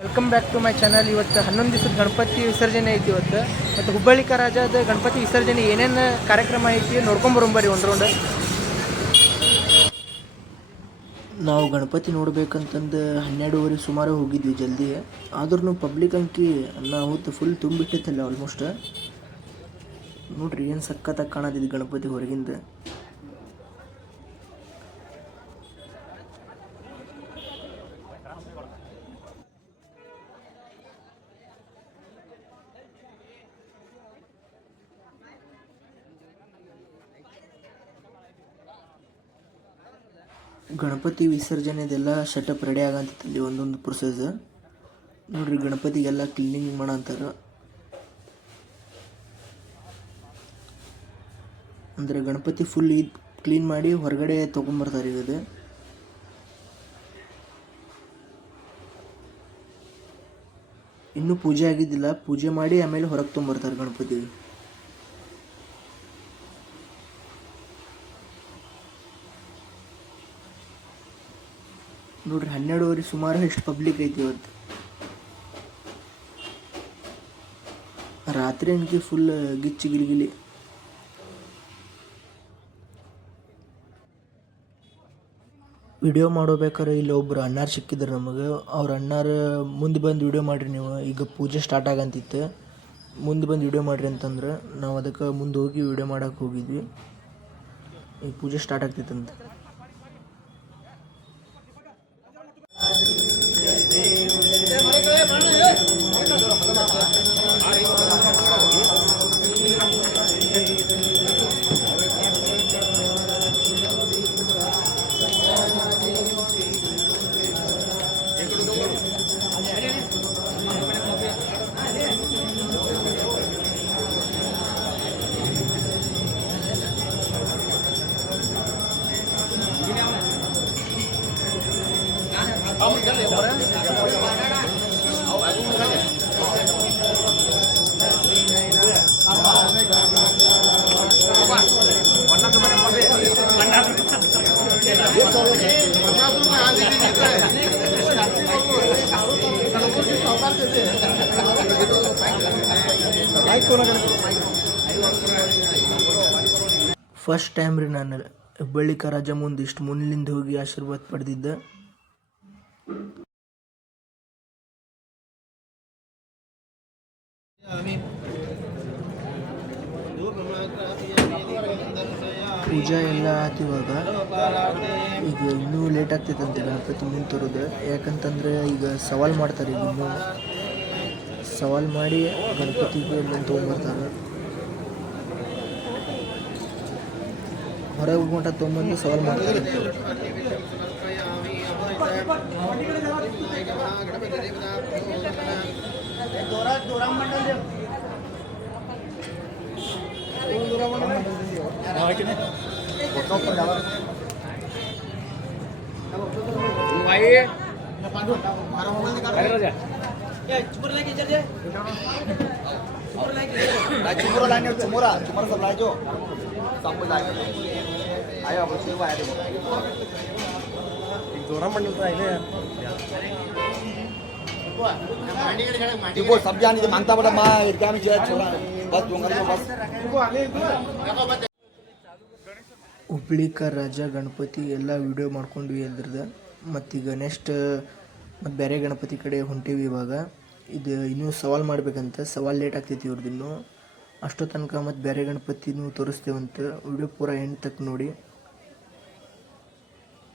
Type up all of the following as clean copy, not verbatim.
Welcome back to my channel. ಇವತ್ತು 11 ದಿವಸದ ಗಣಪತಿ ವಿಸರ್ಜನೆ ಐತಿ ಇವತ್ತು. ಮತ್ತು ಹುಬ್ಬಳ್ಳಿ ರಾಜ್ಯದ ಗಣಪತಿ ವಿಸರ್ಜನೆ ಏನೇನು ಕಾರ್ಯಕ್ರಮ ಐತಿ ನೋಡ್ಕೊಂಬರೋಂಬರಿ ಒಂದು ರೌಂಡ್. ನಾವು ಗಣಪತಿ ನೋಡ್ಬೇಕಂತಂದು 12:30 ಸುಮಾರು ಹೋಗಿದ್ವಿ ಜಲ್ದಿ. ಆದ್ರೂ ಪಬ್ಲಿಕ್ ಅಂಕಿ ಅವತ್ತು ಫುಲ್ ತುಂಬಿಟ್ಟಿತ್ತಲ್ಲ ಆಲ್ಮೋಸ್ಟ್. ನೋಡ್ರಿ ಏನು ಸಖತ್ತಾಗಿ ಕಾಣೋದಿದ್ದು ಗಣಪತಿ ಹೊರಗಿಂದ. ಗಣಪತಿ ವಿಸರ್ಜನೆದೆಲ್ಲ ಸೆಟಪ್ ರೆಡಿ ಆಗಂತಲ್ಲಿ ಒಂದೊಂದು ಪ್ರೊಸೆಸ್. ನೋಡ್ರಿ ಗಣಪತಿಗೆಲ್ಲ ಕ್ಲೀನಿಂಗ್ ಮಾಡಂತಾರೆ. ಅಂದರೆ ಗಣಪತಿ ಫುಲ್ ಕ್ಲೀನ್ ಮಾಡಿ ಹೊರಗಡೆ ತೊಗೊಂಬರ್ತಾರೆ. ಈಗ ಇನ್ನೂ ಪೂಜೆ ಆಗಿದ್ದಿಲ್ಲ, ಪೂಜೆ ಮಾಡಿ ಆಮೇಲೆ ಹೊರಗೆ ತೊಗೊಂಬರ್ತಾರೆ ಗಣಪತಿಗೆ. ನೋಡ್ರಿ 12:30 ಸುಮಾರು ಎಷ್ಟು ಪಬ್ಲಿಕ್ ಐತಿ ಇವತ್ತು. ರಾತ್ರಿ ಅನ್ಕಿ ಫುಲ್ ಗಿಚ್ಚಿ ಗಿಲಿಗಿಲಿ. ವಿಡಿಯೋ ಮಾಡೋಬೇಕಾದ್ರೆ ಇಲ್ಲಿ ಒಬ್ರು ಅಣ್ಣಾರು ಸಿಕ್ಕಿದ್ರು ನಮಗೆ. ಅವ್ರ ಅಣ್ಣಾರು ಮುಂದೆ ಬಂದು ವಿಡಿಯೋ ಮಾಡಿರಿ, ನೀವು ಈಗ ಪೂಜೆ ಸ್ಟಾರ್ಟ್ ಆಗಂತಿತ್ತು, ಮುಂದೆ ಬಂದು ವಿಡಿಯೋ ಮಾಡಿರಿ ಅಂತಂದ್ರೆ ನಾವು ಅದಕ್ಕೆ ಮುಂದೆ ಹೋಗಿ ವಿಡಿಯೋ ಮಾಡೋಕೆ ಹೋಗಿದ್ವಿ. ಈಗ ಪೂಜೆ ಸ್ಟಾರ್ಟ್ ಆಗ್ತಿತ್ತಂತ. ಫಸ್ಟ್ ಟೈಮ್ ರೀ ನಾನು ಹುಬ್ಬಳ್ಳಿ ರಾಜ ಮುಂದೆ ಇಷ್ಟು ಮುನ್ನಿಂದ ಹೋಗಿ ಆಶೀರ್ವಾದ ಪಡೆದಿದ್ದೆ. ಪೂಜಾ ಎಲ್ಲ ಆಯ್ತು. ಈಗ ಇನ್ನೂ ಲೇಟ್ ಆಗ್ತೈತಂತೆ ಗಣಪತಿ ಮುಂದೆ ತರೋದು. ಯಾಕಂತಂದ್ರೆ ಈಗ ಸವಾಲ್ ಮಾಡ್ತಾರೆ. ಈಗ ಇನ್ನೂ ಸವಾಲ್ ಮಾಡಿ ಗಣಪತಿಗೆ ಮುಂದೆ ತೊಗೊಂಬರ್ತಾರೆ. ಹೊರಗೆ ಮಟ್ಟ ತೊಗೊಂಬಂದು ಸವಾಲ್ ಮಾಡ್ತಾರೆ. सब जान मांगता बड़ा माँ क्या में छोड़ा बस दूंगा बस. ಹುಬ್ಬಳ್ಳಿ ರಾಜ ಗಣಪತಿ ಎಲ್ಲ ವಿಡಿಯೋ ಮಾಡ್ಕೊಂಡ್ವಿ ಎಲ್ರದ. ಮತ್ತೀಗ ನೆಕ್ಸ್ಟ್ ಮತ್ತು ಬೇರೆ ಗಣಪತಿ ಕಡೆ ಹೊಂಟೀವಿ. ಇವಾಗ ಇದು ಇನ್ನೂ ಸವಾಲ್ ಮಾಡಬೇಕಂತ. ಸವಾಲ್ ಲೇಟ್ ಆಗ್ತೈತಿ ಇವ್ರದ್ದು ಇನ್ನೂ. ಅಷ್ಟೋ ತನಕ ಮತ್ತು ಬೇರೆ ಗಣಪತಿನೂ ತೋರಿಸ್ತೇವಂತ. ವಿಡಿಯೋ ಪೂರ ಎಂಡ್ ತಕ್ಕ ನೋಡಿ.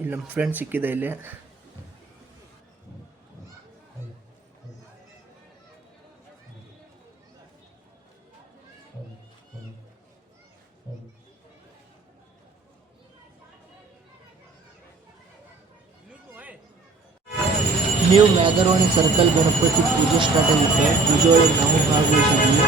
ಇಲ್ಲಿ ನಮ್ಮ ಫ್ರೆಂಡ್ ಸಿಕ್ಕಿದೆ ಇಲ್ಲೇ. ನೀವು ಮ್ಯಾದರವಾಣಿ ಸರ್ಕಲ್ ಗಣಪತಿ ಪೂಜೆ ಸ್ಟಾರ್ಟ್ ಆಗಿತ್ತು. ಪೂಜೆ ಒಳಗೆ ನಾವು ಭಾಗವಹಿಸಿದ್ವಿ.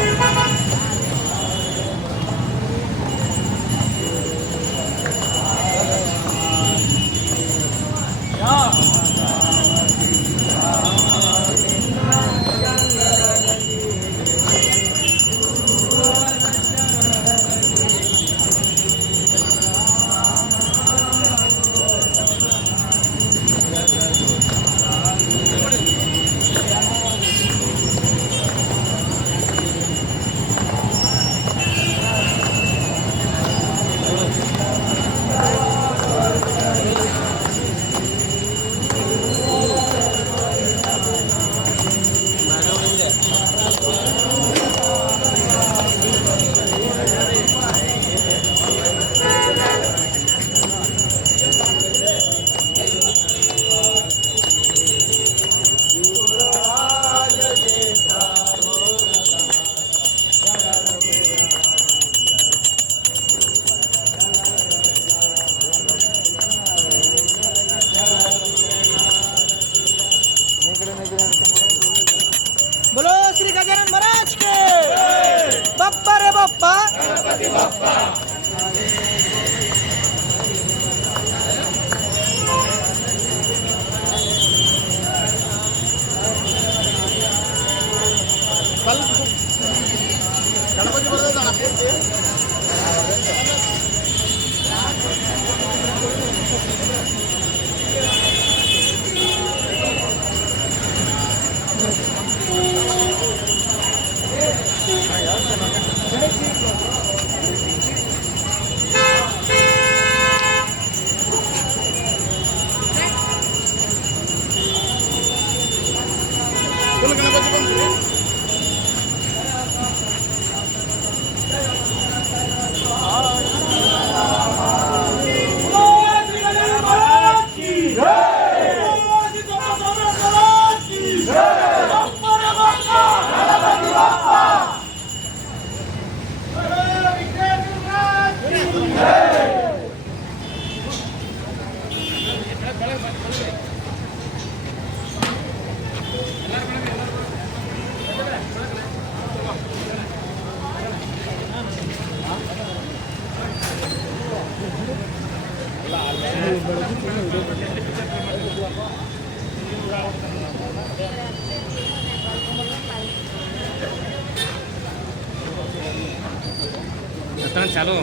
चालू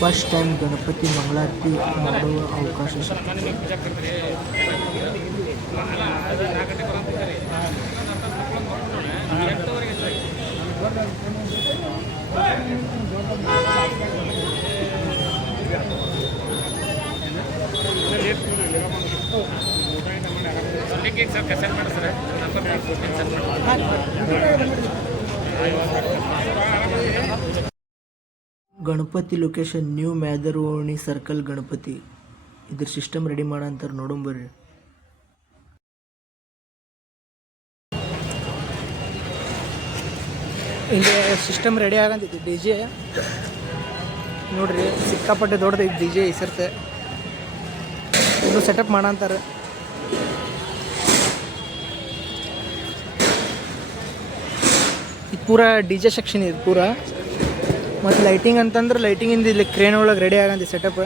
ಫಸ್ಟ್ ಟೈಮ್ ಗಣಪತಿ ಮಂಗಳಾರತಿ ಮಾಡುವ ಅವಕಾಶ ಸಿಕ್ಕಿತು. Ganapati location new Myadaravoni circle Ganapati. ಇದ್ರ ಸಿಸ್ಟಮ್ ರೆಡಿ ಮಾಡಂತಾರೆ, ನೋಡೋಣ ಇಲ್ಲಿ ಸಿಸ್ಟಮ್ ರೆಡಿ ಆಗಂತೈತಿ. ಡಿ ಜೆ ನೋಡ್ರಿ, ಸಿಕ್ಕಾಪಟ್ಟೆ ದೊಡ್ಡದೈತಿ ಡಿ ಜೆ. ಈ ಸರ್ತೆ ಇದು ಸೆಟಪ್ ಮಾಡಂತಾರೆ. ಇದು ಪೂರಾ ಡಿ ಜೆ ಸೆಕ್ಷನ್ ಇದು ಪೂರಾ. ಮತ್ತು ಲೈಟಿಂಗ್ ಅಂತಂದ್ರೆ ಲೈಟಿಂಗಿಂದ ಇಲ್ಲಿ ಕ್ರೇನ್ ಒಳಗೆ ರೆಡಿ ಆಗಂತ ಸೆಟಪ್.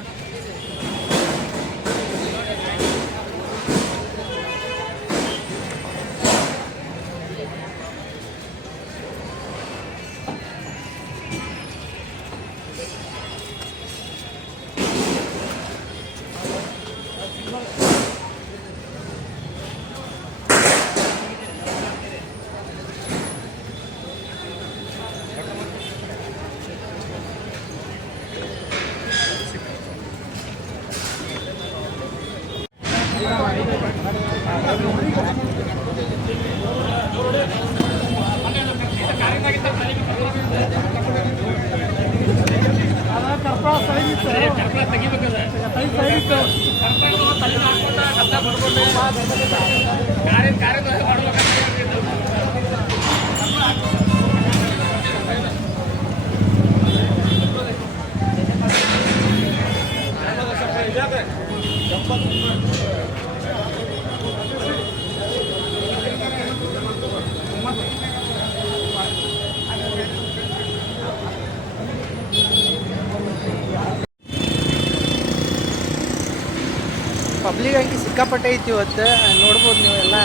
ಪಬ್ಲಿಕ್ ಆಗಿ ಸಿಕ್ಕಾಪಟ್ಟೆ ಐತಿ ಇವತ್ತು, ನೋಡ್ಬೋದು ನೀವೆಲ್ಲ.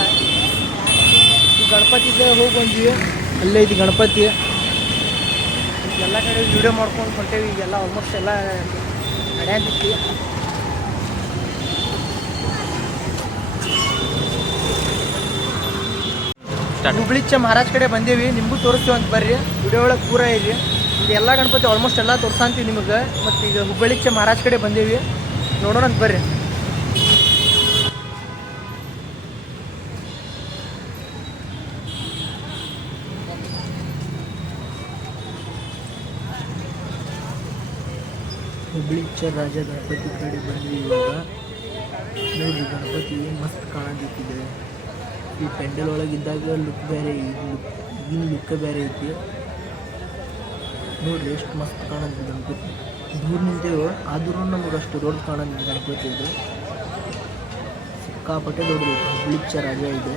ಈ ಗಣಪತಿಗೆ ಹೋಗಿ ಬಂದ್ವಿ, ಅಲ್ಲೇ ಐತಿ ಗಣಪತಿ. ಎಲ್ಲ ಕಡೆ ವಿಡಿಯೋ ಮಾಡ್ಕೊಂಡು ಹೊಂಟೇವಿ. ಈಗೆಲ್ಲ ಆಲ್ಮೋಸ್ಟ್ ಎಲ್ಲ ನಡೆಯಂತೈತಿ. ಹುಬ್ಳಿಚ್ಚ ಮಹಾರಾಜ್ ಕಡೆ ಬಂದೇವಿ, ನಿಮಗೂ ತೋರಿಸ್ತೀವಿ ಅಂತ ಬರ್ರಿ. ವಿಡಿಯೋ ಒಳಗೆ ಪೂರ ಇದೆ. ಇದು ಎಲ್ಲ ಗಣಪತಿ ಆಲ್ಮೋಸ್ಟ್ ಎಲ್ಲ ತೋರ್ಸಂತೀವಿ ನಿಮಗೆ. ಮತ್ತು ಈಗ ಹುಬ್ಬಳ್ಳಿಚ್ಚ ಮಹಾರಾಜ್ ಕಡೆ ಬಂದೇವಿ, ನೋಡೋಣ ಅಂತ ಬರ್ರಿ. ಹುಬ್ಳಿಚ್ಚ ರಾಜ ಗಣಪತಿ ಕಡೆ ಬಂದ್ವಿ ಇವಾಗ. ನೋಡ್ರಿ, ಗಣಪತಿ ಮಸ್ತ್ ಕಾಣದಿತ್ತಿದೆ. ಈ ಪೆಂಡಲ್ ಒಳಗಿದ್ದಾಗ ಲುಕ್ ಬೇರೆ, ಈಗಿನ ಲುಕ್ ಬೇರೆ ಐತಿ. ನೋಡ್ರಿ ಎಷ್ಟು ಮಸ್ತ್ ಕಾಣತ್ತೆ ಗಣಪತಿ. ದೂರ ನಿಂತೇವೆ ಆದ್ರೂ ನಮಗೆ ಅಷ್ಟು ದೊಡ್ಡ ಕಾಣತ್ತೆ ಗಣಪತಿ. ಇದು ಸಿಕ್ಕಾಪಟ್ಟೆ ದೊಡ್ಡದು. ಹುಬ್ಳಿಚ್ಚ ರಾಜ ಇದು.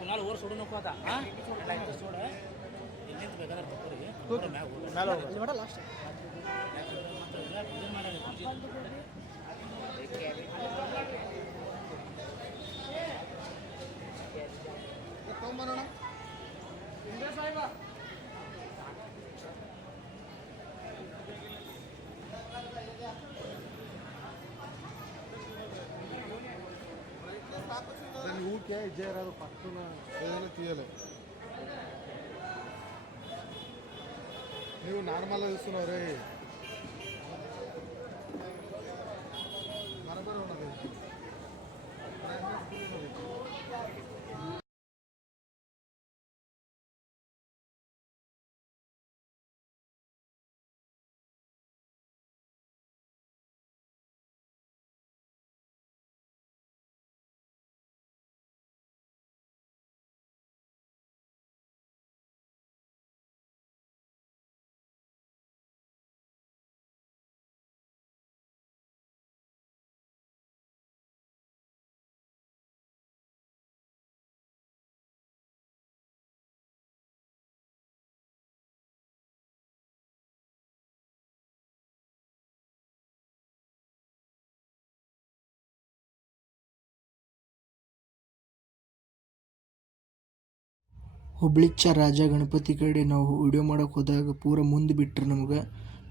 कुणाल ओर सोडू नको आता. हां सोड ಎಲ್ಲಿಂದ ಬೇಕಾದ್ರೆ ತಗೋರಿ ಮೇಲೆ ಹೋಗಿ ಮಾಡ ಲಾಸ್ಟ್ ಸಾಹೇಬ ఇచ్చేయరాదు పక్కన ఏదైనా తీయాలి. నువ్వు నార్మల్గా చూస్తున్నావు రే బరాబర్ ఉన్నది. ಹುಬ್ಳಿಚ್ಚ ರಾಜ ಗಣಪತಿ ಕಡೆ ನಾವು ವಿಡಿಯೋ ಮಾಡೋಕೆ ಹೋದಾಗ ಪೂರ ಮುಂದೆ ಬಿಟ್ಟರು ನಮ್ಗೆ.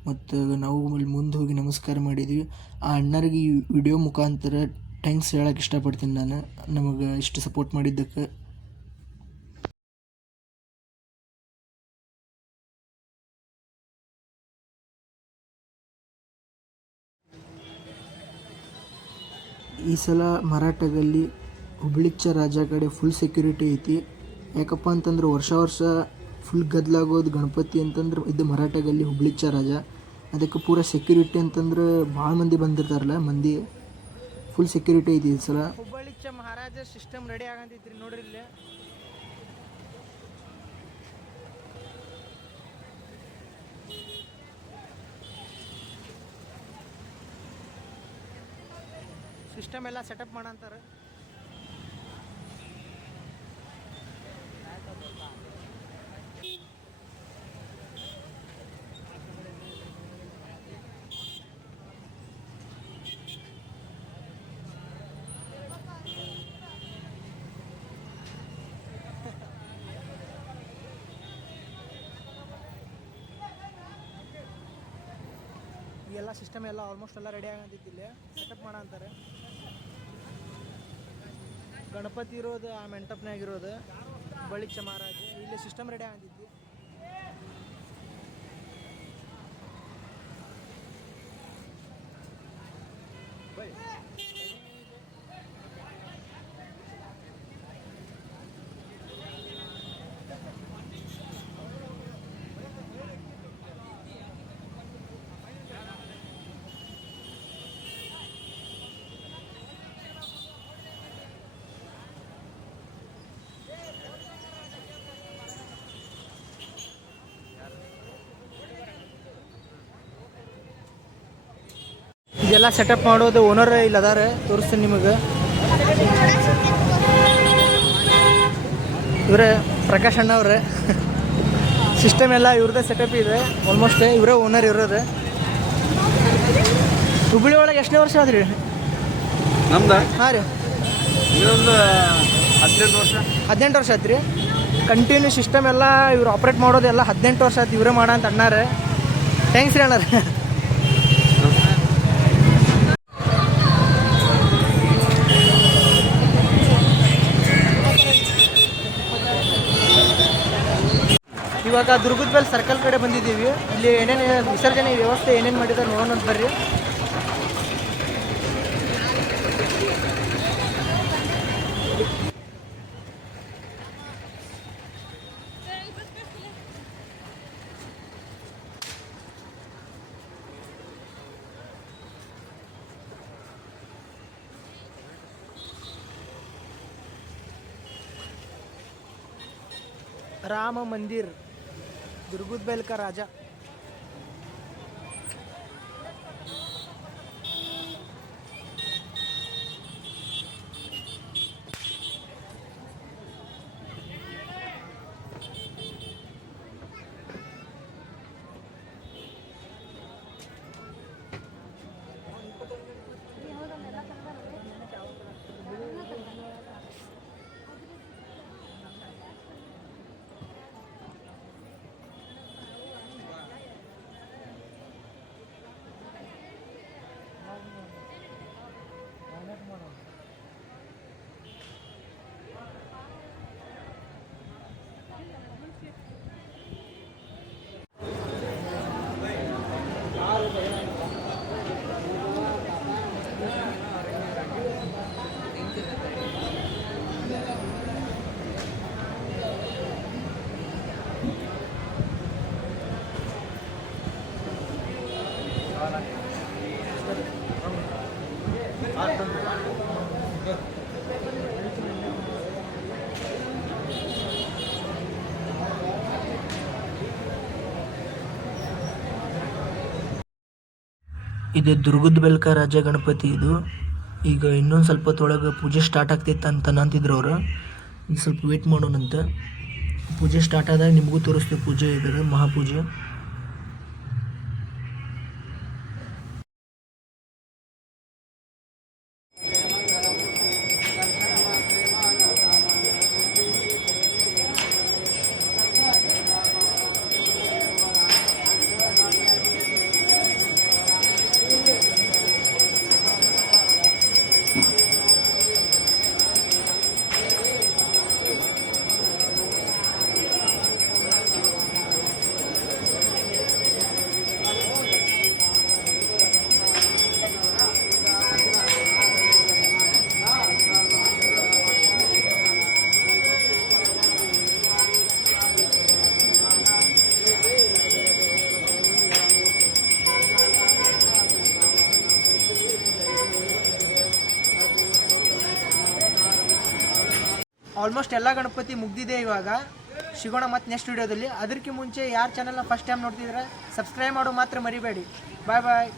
ಮತ್ತು ನಾವು ಅಲ್ಲಿ ಮುಂದೆ ಹೋಗಿ ನಮಸ್ಕಾರ ಮಾಡಿದ್ವಿ. ಆ ಅಣ್ಣರಿಗೆ ಈ ವಿಡಿಯೋ ಮುಖಾಂತರ ಥ್ಯಾಂಕ್ಸ್ ಹೇಳಕ್ಕೆ ಇಷ್ಟಪಡ್ತೀನಿ ನಾನು, ನಮಗೆ ಇಷ್ಟು ಸಪೋರ್ಟ್ ಮಾಡಿದ್ದಕ್ಕೆ. ಈ ಸಲ ಮರಾಠಗಲ್ಲಿ ಹುಬ್ಳಿಚ್ಚ ರಾಜ ಕಡೆ ಫುಲ್ ಸೆಕ್ಯೂರಿಟಿ ಐತಿ. ಯಾಕಪ್ಪ ಅಂತಂದ್ರೆ ವರ್ಷ ಫುಲ್ ಗದ್ದಲಾಗೋದು ಗಣಪತಿ ಅಂತಂದ್ರೆ ಇದು ಮರಾಠಗಲ್ಲಿ ಹುಬ್ಳಿಚ್ಚ ರಾಜ. ಅದಕ್ಕೆ ಪೂರ ಸೆಕ್ಯೂರಿಟಿ ಅಂತಂದ್ರೆ ಭಾಳ ಮಂದಿ ಬಂದಿರ್ತಾರಲ್ಲ, ಮಂದಿ ಫುಲ್ ಸೆಕ್ಯೂರಿಟಿ ಐತಿ ಈ ಸಲ. ಹುಬ್ಬಳ್ಳಿಚ್ಚ ಮಹಾರಾಜ ಸಿಸ್ಟಮ್ ರೆಡಿ ಆಗಂತೈತ್ರಿ ನೋಡ್ರಿ ಇಲ್ಲಿ. ಸಿಸ್ಟಮ್ ಎಲ್ಲ ಸೆಟಪ್ ಮಾಡಂತಾರೆ. ಎಲ್ಲ ಸಿಸ್ಟಮ್ ಎಲ್ಲ ಆಲ್ಮೋಸ್ಟ್ ಎಲ್ಲ ರೆಡಿ ಆಗಂತೈತಿ, ಇಲ್ಲಿ ಸೆಟಪ್ ಮಾಡ ಅಂತಾರೆ. ಗಣಪತಿ ಇರೋದು ಆ ಮಂಟಪನಾಗ ಇರೋದು ಹುಬ್ಬಳ್ಳಿಚ್ಚ ಮಹಾರಾಜ. ಇಲ್ಲಿ ಸಿಸ್ಟಮ್ ರೆಡಿ ಆಗಂತೈತಿ. ಇದೆಲ್ಲ ಸೆಟಪ್ ಮಾಡೋದು ಓನರ್ ಇಲ್ಲಿ ಅದಾರ, ತೋರಿಸ್ತೀನಿ ನಿಮಗೆ. ಇವರೇ ಪ್ರಕಾಶ್ ಅಣ್ಣ ಅವ್ರೆ. ಸಿಸ್ಟಮ್ ಎಲ್ಲ ಇವ್ರದ್ದೇ ಸೆಟಪ್ ಇದೆ ಆಲ್ಮೋಸ್ಟ್. ಇವರೇ ಓನರ್ ಇರೋದು. ಹುಬ್ಬಳ್ಳಿ ಒಳಗೆ ಎಷ್ಟನೇ ವರ್ಷ ಆದ್ರಿ ನಮ್ದು? ಹಾಂ ರೀ, ಇದೊಂದು 18 ವರ್ಷ. 18 ವರ್ಷ ಆಯ್ತು ರೀ. ಕಂಟಿನ್ಯೂ ಸಿಸ್ಟಮ್ ಎಲ್ಲ ಇವ್ರು ಆಪ್ರೇಟ್ ಮಾಡೋದೆಲ್ಲ 18 ವರ್ಷ ಆಯ್ತು ಇವರೇ ಮಾಡ ಅಂತ ಅಣ್ಣಾರೆ. ಥ್ಯಾಂಕ್ಸ್ ರೀ ಅಣ್ಣಾರೆ. ಇವಾಗ ದುರ್ಗದ ಬೆಲ್ ಸರ್ಕಲ್ ಕಡೆ ಬಂದಿದ್ದೀವಿ. ಇಲ್ಲಿ ಏನೇನು ವಿಸರ್ಜನೆ ವ್ಯವಸ್ಥೆ ಏನೇನು ಮಾಡಿದ್ದಾರೆ ನೋಡೋಣ ಅಂತ ಬರ್ರಿ. ರಾಮ ಮಂದಿರ್ दुर्गुद बैल का राजा. ಇದು ದುರ್ಗದ ಬೆಲ್ಕ ರಾಜ ಗಣಪತಿ. ಇದು ಈಗ ಇನ್ನೊಂದು ಸ್ವಲ್ಪ ಹೊತ್ತೊಳಗೆ ಪೂಜೆ ಸ್ಟಾರ್ಟ್ ಆಗ್ತೈತೆ ಅಂತ ಅಂತಿದ್ರು ಅವರು. ಈಗ ಸ್ವಲ್ಪ ವೇಟ್ ಮಾಡೋಣಂತ. ಪೂಜೆ ಸ್ಟಾರ್ಟ್ ಆದಾಗ ನಿಮಗೂ ತೋರಿಸ್ತೀವಿ ಪೂಜೆ ಇದರ ಮಹಾಪೂಜೆ. ಆಲ್ಮೋಸ್ಟ್ ಎಲ್ಲ ಗಣಪತಿ ಮುಗ್ದಿದೆ. ಇವಾಗ ಸಿಗೋಣ ಮತ್ತು ನೆಕ್ಸ್ಟ್ ವಿಡಿಯೋದಲ್ಲಿ. ಅದಕ್ಕೆ ಮುಂಚೆ ಯಾರು ಚಾನಲ್ನ ಫಸ್ಟ್ ಟೈಮ್ ನೋಡ್ತಿದ್ರೆ ಸಬ್ಸ್ಕ್ರೈಬ್ ಮಾಡೋ ಮಾತ್ರ ಮರಿಬೇಡಿ. ಬಾಯ್ ಬಾಯ್.